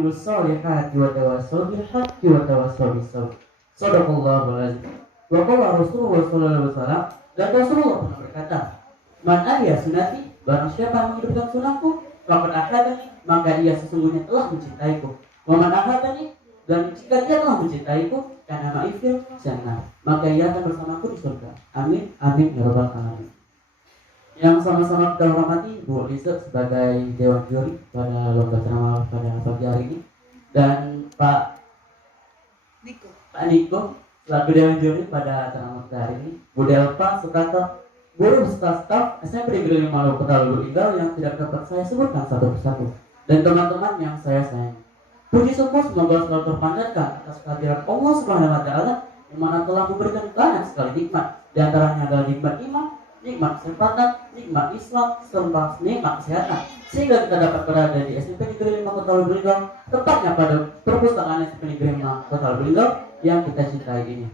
amilus solihati wa tawassaw bil haqqi wa tawassaw bis sabr. Shadaqallahul azim. Wa qala Rasulullah sallallahu alaihi wasallam, dan Rasulullah pernah berkata, "Man ahya sunnati, barang siapa yang menghidupkan sunahku, faqad ahabani, maka ia sesungguhnya telah mencintaiku. Wa man ahabani, dan jika dia telah mencintaiku, karena ma'ifil jannah, maka ia akan bersamaku di surga." Amin, amin ya rabbal alamin. Yang sama-sama kita hormati Bu Lisa sebagai Dewan Juri pada lomba ceramah pada pagi hari ini, dan Pak Niko selaku Dewan Juri pada ceramah pada hari ini, Bu Delpa Sukanto, guru beserta staf SMP Negeri 5 Maluku Kota Lubuk yang tidak dapat saya sebutkan satu persatu, dan teman-teman yang saya sayangi. Puji syukur semoga selalu terpanjatkan atas kehadiran Allah Subhanahu wa taala yang mana telah memberikan banyak sekali nikmat, di antaranya adalah nikmat iman, nikmat kesempatan, nikmat Islam, serta nikmat kesehatan, sehingga kita dapat berada di SMP Negeri 5 Kota Lubuk, tepatnya pada perpustakaan SMP Negeri 5 Kota Lubuk yang kita cintai ini.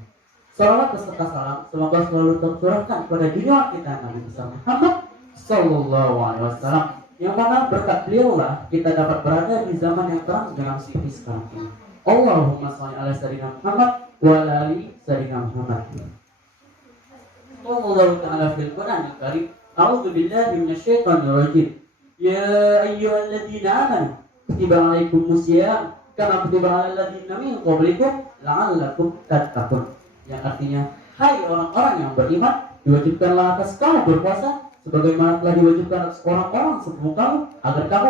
Salawat beserta salam semoga selalu tercurahkan kepada junjungan kita Nabi besar Muhammad sallallahu alaihi wasallam, yang mana berkat beliau lah kita dapat berada di zaman yang terang dengan seperti sekarang ini. Allahumma shalli ala sayyidina Muhammad wa ala ali sayyidina Muhammad. Allahu ta'ala fil Qur'anil Karim, a'udzu billahi minasyaitonir rajim. Ya ayyuhalladzina amanu kutiba 'alaikumus syiyam kama kutiba 'alal ladzina min qablikum la'allakum tattaqun. Yang artinya, hai orang-orang yang beriman, diwajibkanlah atas kamu berpuasa sebagaimana telah diwajibkan atas orang-orang sebelum kamu agar kamu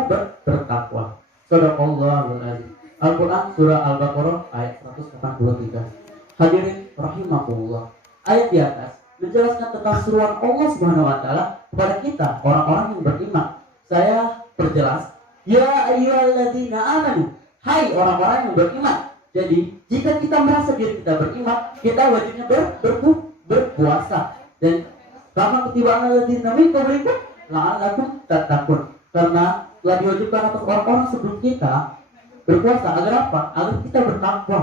bertakwa. Shadaqallahul azim. Al-Quran surah Al-Baqarah ayat 183. Hadirin rahimakumullah. Ayat di atas menjelaskan tentang seruan Allah Subhanahu wa taala kepada kita orang-orang yang beriman. Saya perjelas, ya ayyuhalladzina amanu, hai orang-orang yang beriman. Jadi, jika kita merasa diri kita beriman, kita wajibnya berpuasa. Dan kama kutiba 'alal ladzina min qablikum la'allakum tattaqun. Karena telah diwajibkan atas orang-orang sebelum kita berpuasa agar apa? Agar kita bertakwa.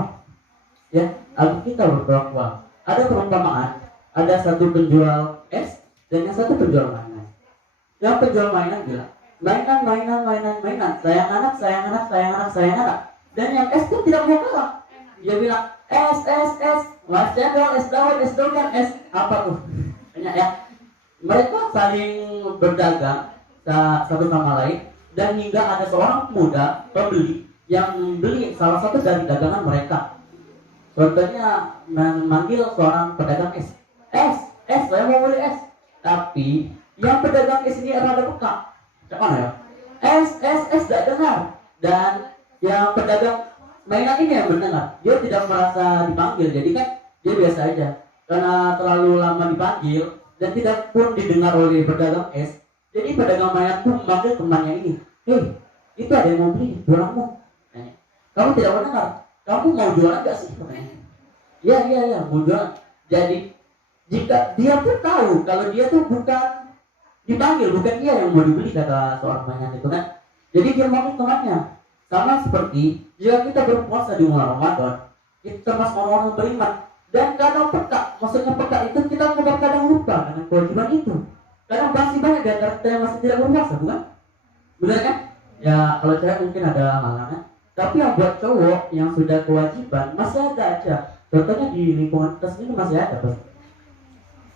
Ya, agar kita bertakwa. Ada perumpamaan, ada satu penjual es dan yang satu penjual mainan. Yang penjual mainan bilang, mainan, sayang anak. Dan yang es pun tidak mau kalah. Dia bilang, es, mas cendol, es dawet, es apa tuh? Banyak ya. Mereka saling berdagang satu sama lain, dan hingga ada seorang pemuda pembeli yang membeli salah satu dari dagangan mereka. Contohnya memanggil seorang pedagang es, saya mau beli es. Tapi yang pedagang es ini rada peka. Mana ya? Es tidak dengar. Dan yang pedagang mainan ini yang mendengar. Dia tidak merasa dipanggil, jadi kan dia biasa aja. Karena terlalu lama dipanggil dan tidak pun didengar oleh pedagang es, jadi pedagang mainan pun memanggil temannya ini. Hei, itu ada yang mau beli, jualanmu. Kamu tidak mendengar? Kamu mau jualan gak sih? Iya, mau jualan. Jadi jika dia pun tahu kalau dia tuh bukan dipanggil, bukan dia yang mau dibeli, kata seorang mainan itu kan. Jadi dia manggil temannya. Sama seperti jika kita berpuasa di bulan Ramadan, kita termasuk orang yang beriman dan kadang peka. Maksudnya peka itu kita kadang lupa dengan kewajiban itu. Kadang masih banyak di antara kita yang masih tidak berpuasa, bukan? Benar kan? Ya kalau cewek mungkin ada halangan, tapi yang buat cowok yang sudah kewajiban masih ada aja. Contohnya di lingkungan kita sendiri masih ada pasti.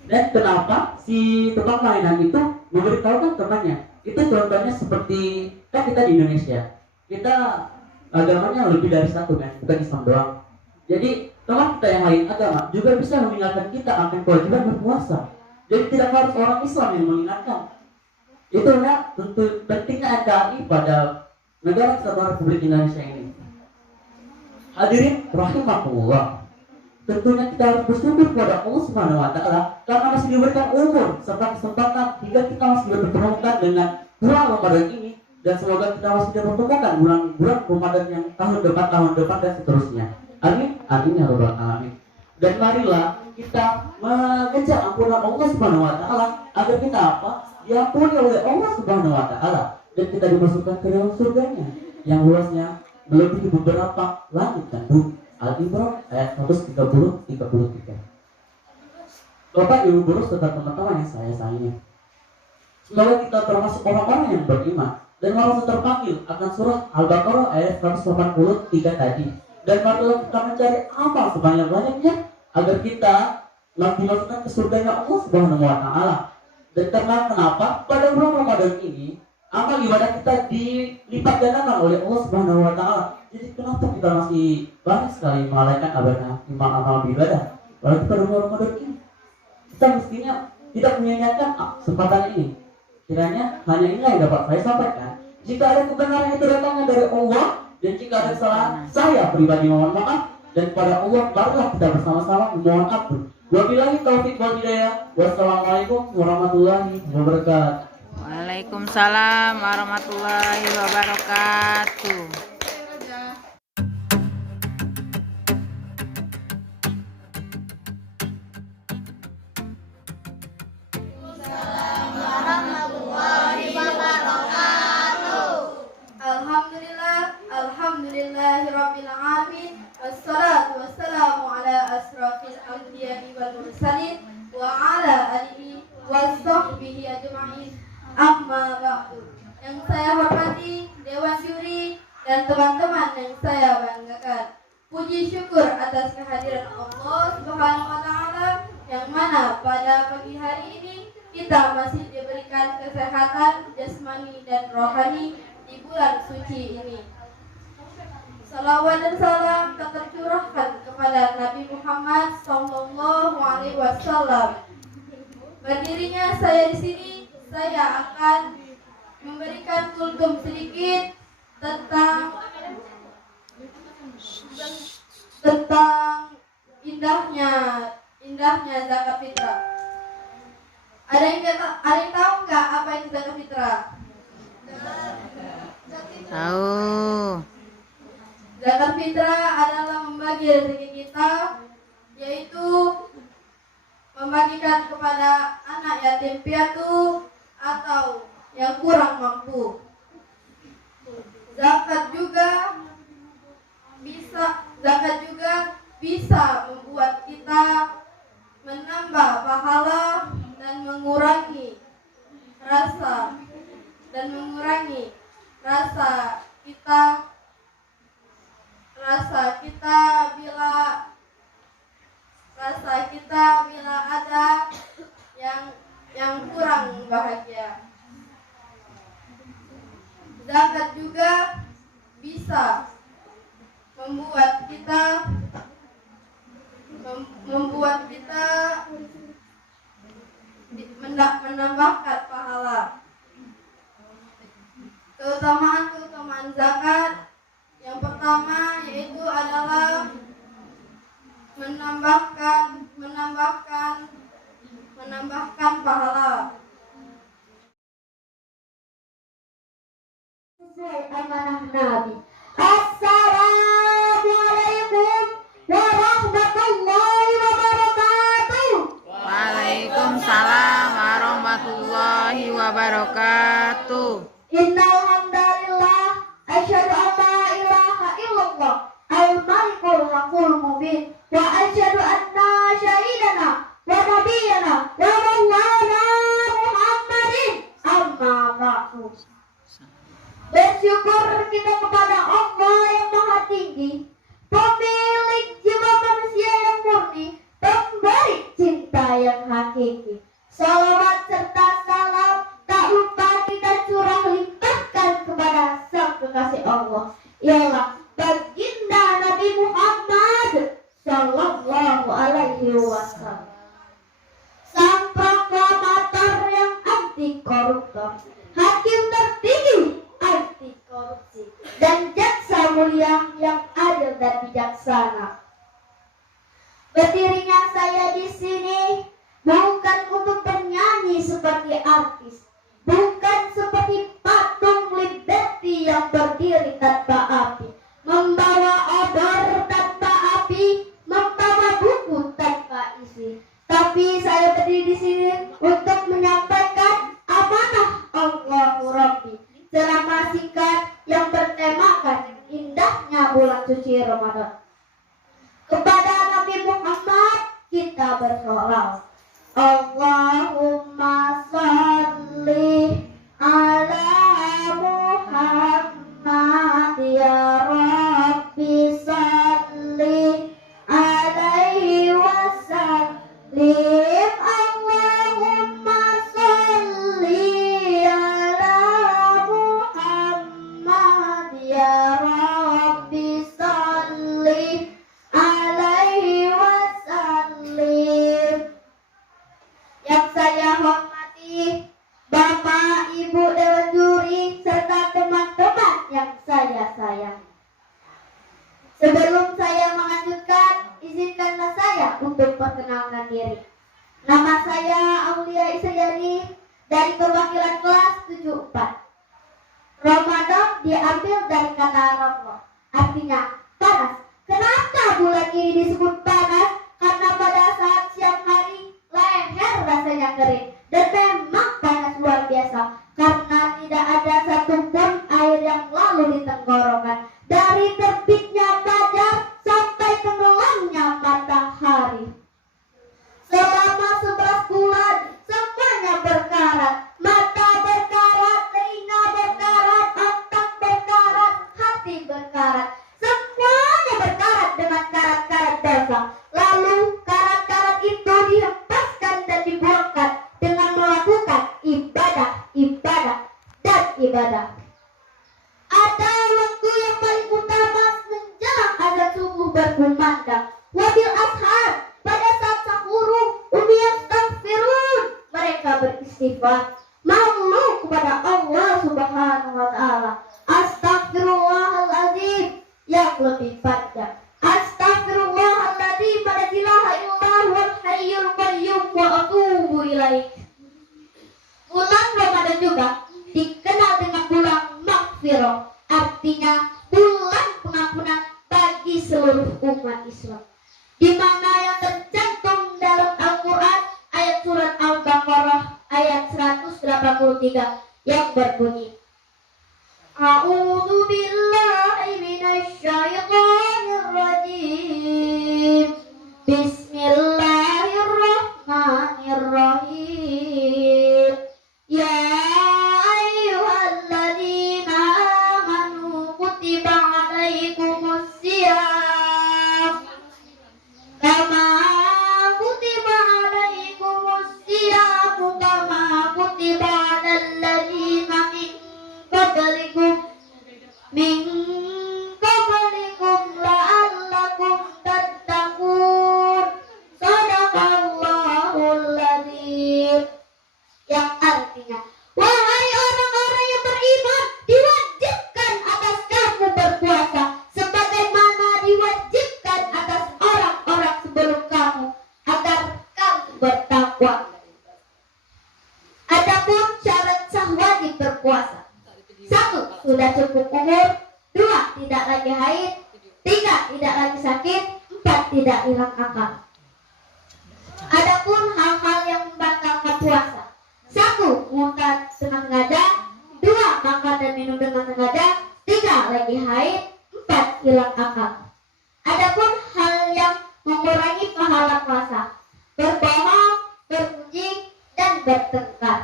Dan kenapa si tukang mainan itu memberitahukan temannya? Itu contohnya seperti kan kita di Indonesia, kita agamanya lebih dari satu kan, bukan Islam doang. Jadi teman kita yang lain agama juga bisa mengingatkan kita akan kewajiban berpuasa. Jadi tidak harus orang Islam yang mengingatkan. Itu ya tentu pentingnya NKRI pada negara Kesatuan Republik Indonesia ini. Hadirin rahimakumullah. Tentunya kita harus bersyukur kepada Allah Subhanahu wa taala karena masih diberikan umur serta kesempatan hingga kita masih dipertemukan dengan bulan Ramadan ini, dan semoga kita masih dipertemukan bulan Ramadan yang tahun depan dan seterusnya. Amin, amin ya rabbal alamin. Dan marilah kita mengejar ampunan Allah Subhanahu wa taala agar kita apa? Diampuni oleh Allah Subhanahu wa taala dan kita dimasukkan ke dalam surganya yang luasnya melebihi beberapa langit dan bumi. Al-Imran ayat 130-33. Bapak Ibu guru serta teman-teman yang saya sayangi, semoga kita termasuk orang-orang yang beriman dan langsung terpanggil akan surah Al-Baqarah ayat 183 tadi. Dan marilah kita mencari amal sebanyak-banyaknya agar kita dimasukkan ke surganya Allah Subhanahu wa taala. Dan karena kenapa? Pada bulan Ramadan ini amal ibadah kita dilipat gandakan oleh Allah Subhanahu wa taala. Jadi kenapa kita masih banyak sekali melalaikan amal ibadah? Apalagi pada bulan Ramadan ini. Kita mestinya tidak menyanyiakan kesempatan ini. Kiranya hanya inilah yang dapat saya sampaikan. Jika ada kebenaran itu datangnya dari Allah, dan jika ada kesalahan saya pribadi mohon maaf, dan pada Allah barulah kita bersama-sama memohon ampun. Wabillahi taufiq wal hidayah. Wassalamualaikum warahmatullahi wabarakatuh. Waalaikumsalam warahmatullahi wabarakatuh. Alhamdulillahirabbil alamin. Wassalatu wassalamu ala asrafil anbiya'i wal mursalin wa ala alihi washabbihi ajma'in. Amma ba'du. Yang saya hormati dewan juri dan teman-teman yang saya banggakan. Puji syukur atas kehadiran Allah Subhanahu wa taala yang mana pada pagi hari ini kita masih diberikan kesehatan jasmani dan rohani di bulan suci ini. Salawat dan salam tak tercurahkan kepada Nabi Muhammad Sallallahu Alaihi Wasallam. Berdirinya saya di sini, saya akan memberikan kultum sedikit tentang indahnya zakat fitrah. Ada yang tahu nggak apa itu zakat fitrah? Tahu. Zakat fitrah adalah membagi rezeki kita, yaitu membagikan kepada anak yatim piatu atau yang kurang mampu. Zakat juga bisa membuat kita menambah pahala dan mengurangi rasa kita bila ada yang kurang bahagia. Zakat juga bisa membuat kita menambahkan pahala. Keutamaan zakat yang pertama yaitu adalah menambahkan pahala. Amanah Nabi. Assalamualaikum warahmatullahi wabarakatuh. Waalaikumsalam warahmatullahi wabarakatuh. Innal hamdalillah asyhadu an la ilaha illallah al-malikul haqqul mubin wa asyhadu anna syahidana wa nabiyyana wa maulana Muhammadin amma ba'du. Bersyukur kita kepada Allah yang Maha Tinggi, pemilik jiwa manusia yang murni, pemberi cinta yang hakiki. Salawat serta salam tak lupa kita curah limpahkan kepada sang kekasih Allah, ialah baginda Nabi Muhammad Sallallahu Alaihi Wasallam, sang proklamator yang anti koruptor, hakim tertinggi anti korupsi, dan jaksa mulia yang adil dan bijaksana. Berdirinya saya di sini bukan untuk bernyanyi seperti artis, bukan seperti patung Liberty yang berdiri tanpa api, membawa obor tanpa api, membawa buku tanpa isi. Tapi saya berdiri di sini untuk menyampaikan amanah Allahu Rabbi, ceramah singkat yang bertemakan indahnya bulan suci Ramadan. Kepada Nabi Muhammad kita bersolawat. Allahumma sholli ala Muhammad Muhammad ya Rabbi salli alaihi wasallim. Allahumma salli ala Muhammad ya Rabbi salli alaihi wasallim. Yang saya hormati Bapak, Ibu, Dewan Juri, serta teman-teman yang saya sayang. Sebelum saya melanjutkan, izinkanlah saya untuk perkenalkan diri. Nama saya Aulia Isayani dari perwakilan kelas 74. Ramadan diambil dari kata Ramadan, artinya panas. Kenapa bulan ini disebut panas? Karena pada saat siang hari leher rasanya kering dan memang panas luar biasa karena tidak ada satupun air yang lalu di tenggorokan. Dari terbitnya fajar sampai tenggelamnya matahari, selama 11 bulan semuanya berkarat. Mata berkarat, telinga berkarat, otak berkarat, hati berkarat. Semuanya berkarat dengan karat-karat dosa. Lalu karat-karat itu dihempaskan dan dibuangkan dengan melakukan ibadah, dan ibadah. Ada waktu yang paling utama menjelang azan subuh berkumandang. Wabil ashar, pada saat sahur, yastaghfirun, mereka beristighfar, malu kepada Allah Subhanahu wa taala. Astaghfirullahaladzim yang lebih panjang. Astaghfirullahaladzim la ilaha illallah wal hayyul qayyum wa atubu ilaih. Bulan Ramadan juga dikenal dengan bulan Maghfirah, artinya bulan pengampunan bagi seluruh umat Islam, di mana yang tercantum dalam Al-Quran ayat surat Al-Baqarah ayat 183 yang berbunyi, A'udzu billahi minasy syaithanir rajim. Bismillahirrahmanirrahim. Ya ayyuhalladzina amanu kutiba alaikumus syiyam kama kutiba alaikumus syiyam kama kutiba alal ladzina min qablikum la'allakum tattaqun. Shadaqallahul adzim. Yang artinya, wahai orang-orang yang beriman, diwajibkan atas kamu berpuasa sebagaimana diwajibkan atas orang-orang sebelum kamu agar kamu bertakwa. Adapun syarat sah wajib berpuasa: 1. Sudah cukup umur. 2. Tidak lagi haid. 3. Tidak lagi sakit. 4. Tidak hilang akal. Adapun hal-hal yang membatalkan puasa: 1. Muntah dengan sengaja. 2. Makan dan minum dengan sengaja. 3. Lagi haid. 4. Hilang akal. Adapun hal yang mengurangi pahala puasa: berbohong, bergunjing, dan bertengkar.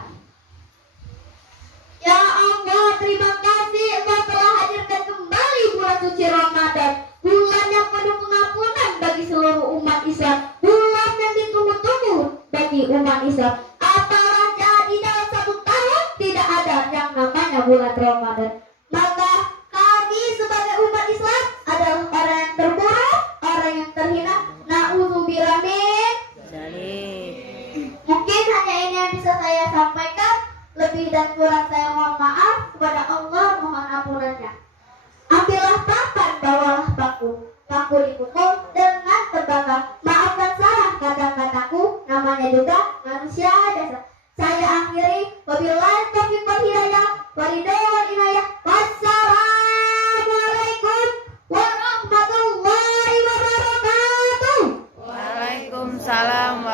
Ya Allah, terima kasih Engkau telah hadirkan kembali bulan suci Ramadan, bulan yang penuh pengampunan bagi seluruh umat Islam, bulan yang ditunggu-tunggu bagi umat Islam. Apalah jadi dalam 1 tahun tidak ada yang namanya bulan Ramadan. Maka kami sebagai umat Islam adalah orang yang terburuk, orang yang terhina. Na'udzubillah min dzalik. Mungkin hanya ini yang bisa saya sampaikan. Lebih dan kurang saya mohon maaf kepada Allah, mohon ampunannya. Ambillah papan, bawalah paku, paku dipukul dengan terbakar. Maafkan salah kata-kataku, namanya juga manusia dasar. Saya akhiri, wabillahi taufiq wal hidayah, waridul inayah. Wassalamualaikum warahmatullahi wabarakatuh. Waalaikumsalam